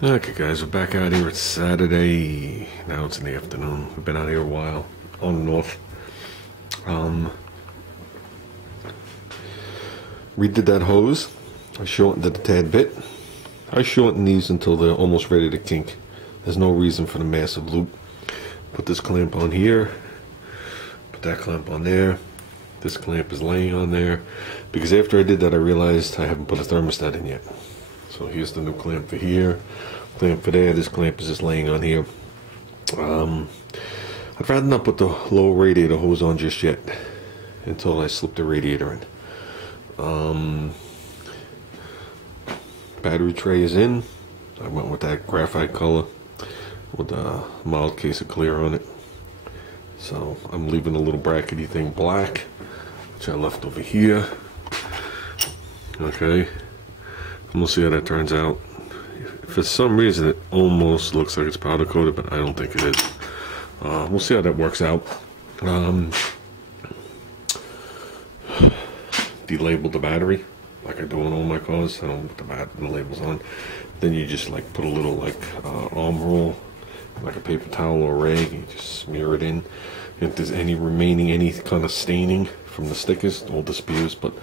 Okay guys, we're back out here. It's Saturday. Now it's in the afternoon. We've been out here a while, on and off. Redid that hose. I shortened it a tad bit. I shorten these until they're almost ready to kink. There's no reason for the massive loop. Put this clamp on here. Put that clamp on there. This clamp is laying on there. Because after I did that, I realized I haven't put a thermostat in yet. So here's the new clamp for here, clamp for there. This clamp is just laying on here. I'd rather not put the low radiator hose on just yet until I slip the radiator in. Battery tray is in. I went with that graphite color with a mild case of clear on it. So I'm leaving a little brackety thing black, which I left over here. Okay. We'll see how that turns out. For some reason, it almost looks like it's powder coated, but I don't think it is. We'll see how that works out. Delabel the battery, like I do on all my cars. I don't put the labels on. Then you just like put a little like arm roll, like a paper towel or rag, and you just smear it in. If there's any remaining, any kind of staining from the stickers, all disappears. But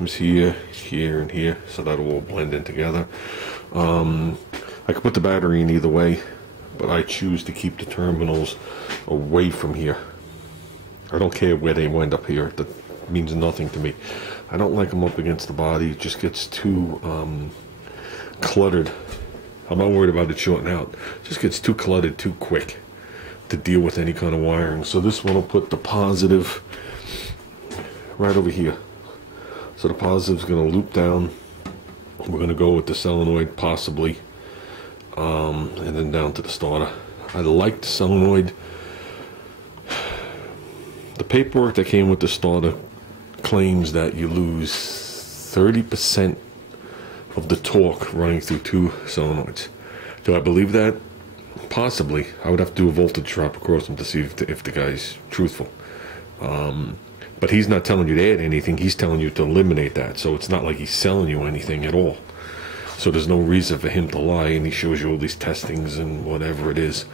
it's here, here, and here, so that'll all blend in together. I could put the battery in either way, but I choose to keep the terminals away from here. I don't care where they wind up here. That means nothing to me. I don't like them up against the body. It just gets too cluttered. I'm not worried about it shorting out. It just gets too cluttered too quick to deal with any kind of wiring. So this one will put the positive right over here. So the positive's going to loop down. We're going to go with the solenoid possibly, and then down to the starter. I like the solenoid. The paperwork that came with the starter claims that you lose 30% of the torque running through two solenoids. Do I believe that? Possibly. I would have to do a voltage drop across them to see if the guy's truthful. But he's not telling you to add anything. He's telling you to eliminate that. So it's not like he's selling you anything at all. So there's no reason for him to lie, and he shows you all these testings and whatever it is.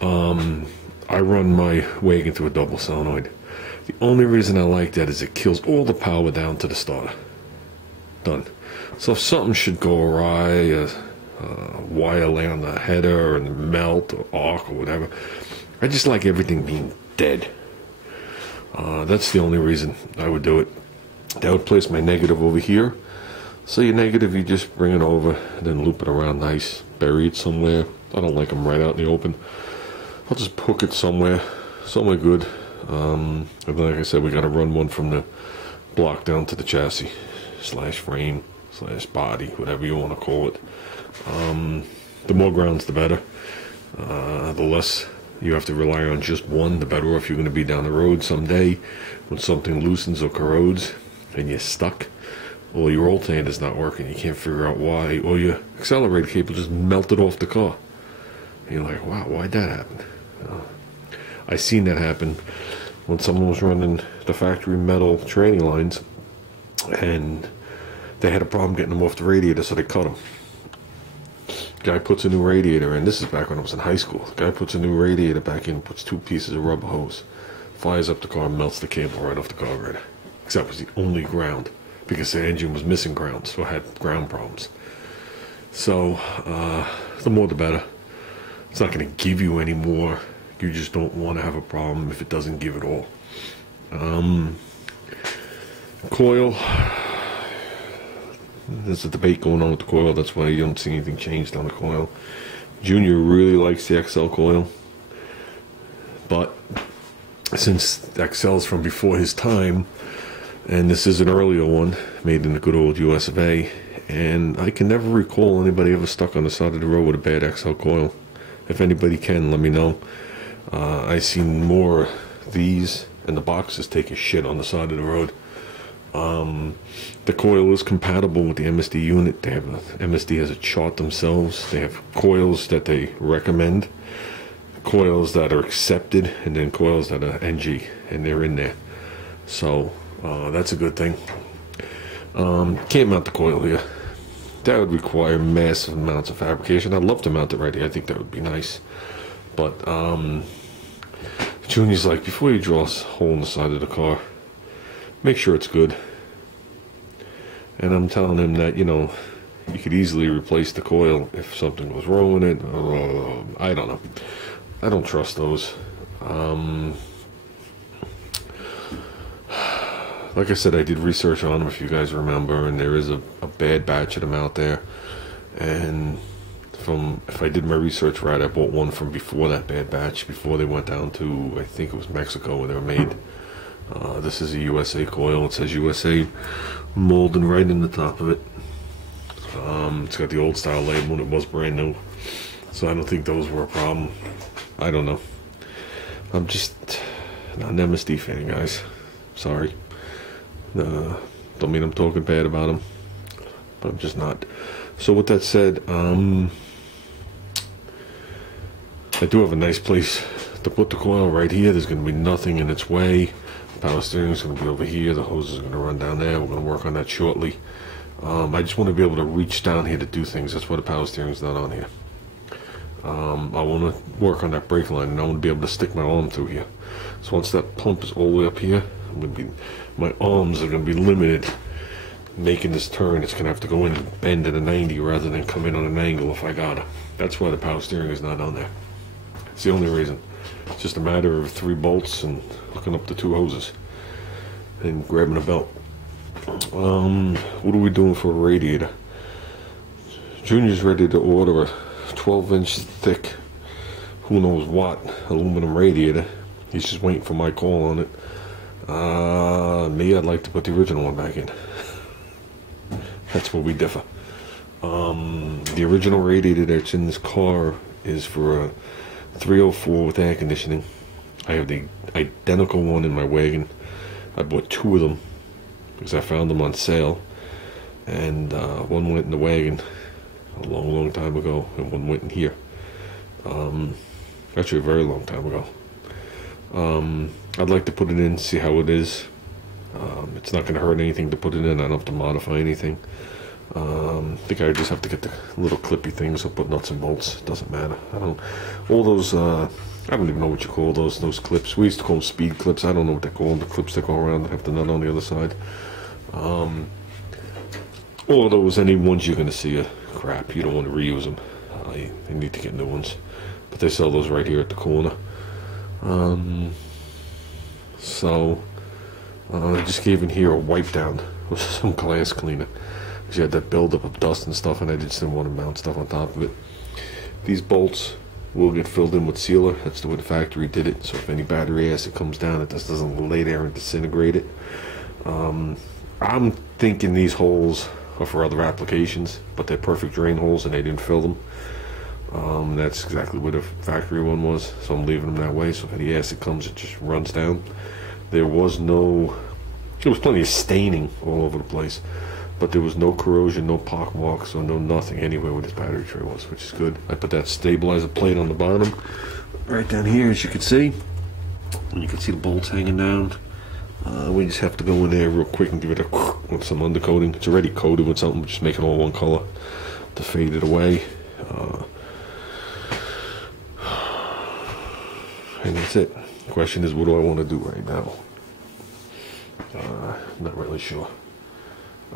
I run my wagon through a double solenoid. The only reason I like that is it kills all the power down to the starter. Done. So if something should go awry, wire lay on the header and melt or arc or whatever, I just like everything being dead. That's the only reason I would do it. That would place my negative over here. So your negative, you just bring it over, then loop it around nice, bury it somewhere. I don't like them right out in the open. I'll just hook it somewhere good. And like I said, we got to run one from the block down to the chassis, slash frame, slash body, whatever you want to call it. The more grounds, the better. The less you have to rely on just one, the better off you're going to be down the road someday when something loosens or corrodes and you're stuck, or your alternator's not working, you can't figure out why, or your accelerator cable just melted off the car. And you're like, wow, why'd that happen? I seen that happen when someone was running the factory metal training lines and they had a problem getting them off the radiator, so they cut them. Guy puts a new radiator in. This is back when I was in high school. Guy puts a new radiator back in, puts two pieces of rubber hose, fires up the car, melts the cable right off the carburetor. Except it was the only ground, because the engine was missing ground, so I had ground problems. So the more the better. It's not going to give you any more. You just don't want to have a problem if it doesn't give it all. Coil. There's a debate going on with the coil. That's why you don't see anything changed on the coil. Junior really likes the XL coil, but since XL's from before his time, and this is an earlier one made in the good old US of A, and I can never recall anybody ever stuck on the side of the road with a bad XL coil. If anybody can, let me know. I've seen more of these and the boxes take a shit on the side of the road. The coil is compatible with the MSD unit. They have MSD has a chart themselves. They have coils that they recommend, coils that are accepted, and then coils that are NG, and they're in there. So that's a good thing. Can't mount the coil here. that would require massive amounts of fabrication. I'd love to mount it right here. I think that would be nice. But Junior's like, before you draw a hole in the side of the car, make sure it's good. And I'm telling him that, you know, you could easily replace the coil if something was wrong with it. I don't know. I don't trust those. Like I said, I did research on them, if you guys remember, and there is a bad batch of them out there. And if I did my research right, I bought one from before that bad batch, before they went down to, I think it was Mexico where they were made. This is a USA coil. It says USA molding right in the top of it. It's got the old style label and it was brand new. So I don't think those were a problem. I don't know. I'm just not an MSD fan, guys. Sorry. Don't mean I'm talking bad about them, but I'm just not. So with that said, I do have a nice place to put the coil right here. There's going to be nothing in its way. The power steering is going to be over here. The hose is going to run down there. We're going to work on that shortly. I just want to be able to reach down here to do things. That's why the power steering is not on here. I want to work on that brake line, and I want to be able to stick my arm through here. So once that pump is all the way up here, my arms are going to be limited making this turn. It's going to have to go in and bend at a 90 rather than come in on an angle if I gotta. That's why the power steering is not on there. It's the only reason. It's just a matter of 3 bolts and hooking up the 2 hoses and grabbing a belt. What are we doing for a radiator? Junior's ready to order a 12-inch thick, who knows what, aluminum radiator. He's just waiting for my call on it. Me, I'd like to put the original one back in. That's where we differ. The original radiator that's in this car is for a 304 with air conditioning. I have the identical one in my wagon. I bought 2 of them because I found them on sale, and one went in the wagon a long time ago, and one went in here. Actually a very long time ago. I'd like to put it in, see how it is. It's not going to hurt anything to put it in. I don't have to modify anything. I think I just have to get the little clippy things. I'll put nuts and bolts. It doesn't matter. All those, I don't even know what you call those clips. We used to call them speed clips. I don't know what they're called. The clips that go around that have the nut on the other side. All of those, any ones you're going to see are crap. You don't want to reuse them. You need to get new ones. But they sell those right here at the corner. I just gave in here a wipe down with some glass cleaner. She had that buildup of dust and stuff, and I just didn't want to mount stuff on top of it. These bolts will get filled in with sealer. That's the way the factory did it. So if any battery acid comes down, it just doesn't lay there and disintegrate it. I'm thinking these holes are for other applications, but they're perfect drain holes and they didn't fill them. That's exactly what the factory one was, so I'm leaving them that way. So if any acid comes, it just runs down. There was plenty of staining all over the place, but there was no corrosion, no pock marks, or no nothing anywhere where this battery tray was, which is good. I put that stabilizer plate on the bottom, right down here, as you can see. And you can see the bolts hanging down. We just have to go in there real quick and give it with some undercoating. It's already coated with something, just make it all one color to fade it away. And that's it. The question is, what do I want to do right now? Not really sure.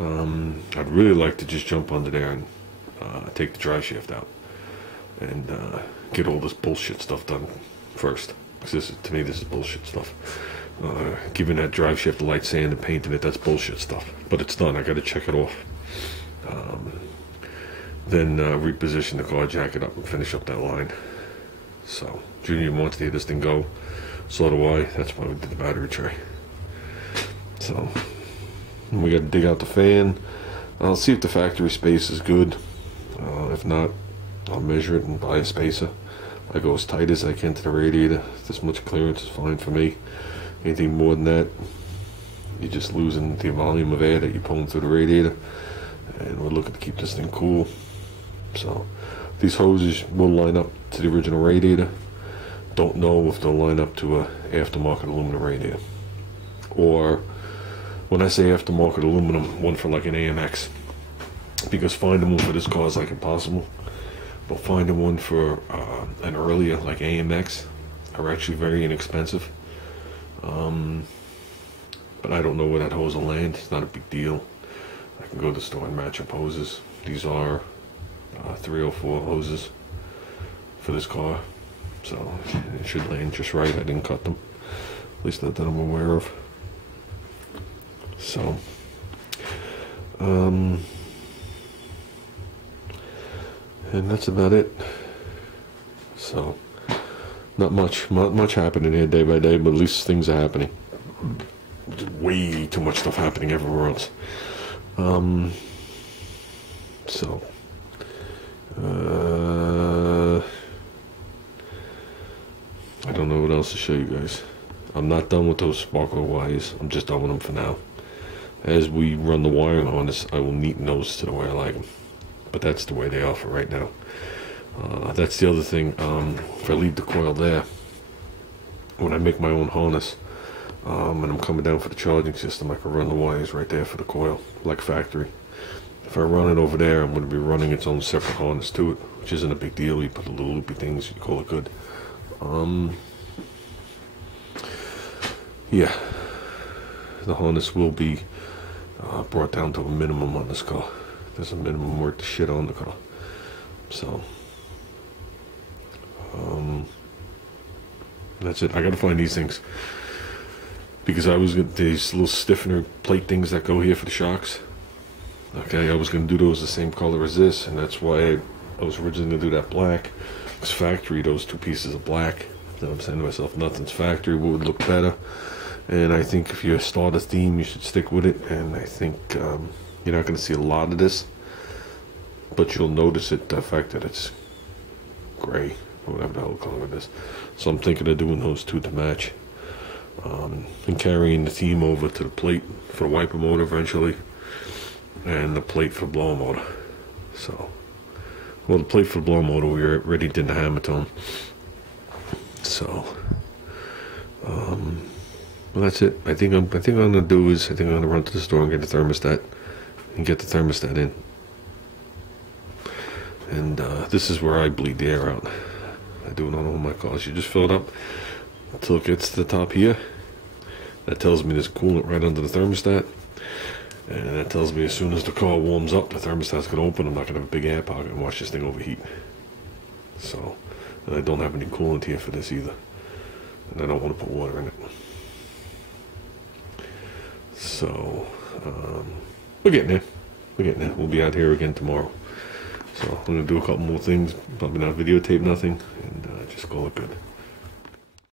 I'd really like to just jump under there and take the drive shaft out and get all this bullshit stuff done first. Because to me, this is bullshit stuff. Giving that drive shaft a light sand and painting it, that's bullshit stuff. But it's done. I got to check it off. Then reposition the car jacket up and finish up that line. So Junior wants to hear this thing go. So do I. That's why we did the battery tray. So we got to dig out the fan. I'll see if the factory space is good. If not, I'll measure it and buy a spacer. I go as tight as I can to the radiator. This much clearance is fine for me. Anything more than that, you're just losing the volume of air that you're pulling through the radiator. And we're looking to keep this thing cool. So these hoses will line up to the original radiator. Don't know if they'll line up to a aftermarket aluminum radiator. Or when I say aftermarket aluminum, one for like an AMX. because finding one for this car is like impossible. But finding one for an earlier, like AMX, are actually very inexpensive. But I don't know where that hose will land. It's not a big deal. I can go to the store and match up hoses. These are 304 hoses for this car, so it should land just right. I didn't cut them, at least not that I'm aware of. So, and that's about it. So, not much happening here day by day, but at least things are happening. Way too much stuff happening everywhere else. So, I don't know what else to show you guys. I'm not done with those sparkler wires. I'm just done with them for now. As we run the wiring harness, I will neaten those to the way I like them. But that's the way they are for right now. That's the other thing. If I leave the coil there, when I make my own harness, and I'm coming down for the charging system, I can run the wires right there for the coil, like factory. If I run it over there, I'm going to be running its own separate harness to it, which isn't a big deal. You put a little loopy things, you call it good. Yeah, the harness will be brought down to a minimum on this car. There's a minimum worth the shit on the car. So, that's it. I got to find these things. Because I was going to, these little stiffener plate things that go here for the shocks. Okay, I was going to do those the same color as this, and that's why I was originally going to do that black. It's factory, those two pieces of black. Then I'm saying to myself, nothing's factory, what would look better? And I think if you start a theme, you should stick with it. And I think you're not going to see a lot of this, but you'll notice it, the fact that it's gray, or whatever the hell color it is. So I'm thinking of doing those two to match. And carrying the theme over to the plate for the wiper motor eventually, and the plate for blower motor. So, well, the plate for the blower motor we already did the hammer tone. So, well, that's it. I think I'm gonna do is I'm gonna run to the store and get the thermostat, in. And this is where I bleed the air out. I do it on all my cars. You just fill it up until it gets to the top here. That tells me there's coolant right under the thermostat, and that tells me as soon as the car warms up, the thermostat's going to open. I'm not going to have a big air pocket and watch this thing overheat. So, and I don't have any coolant here for this either, and I don't want to put water in it. So, we're getting there. We'll be out here again tomorrow. So I'm going to do a couple more things, probably not videotape nothing, and just call it good.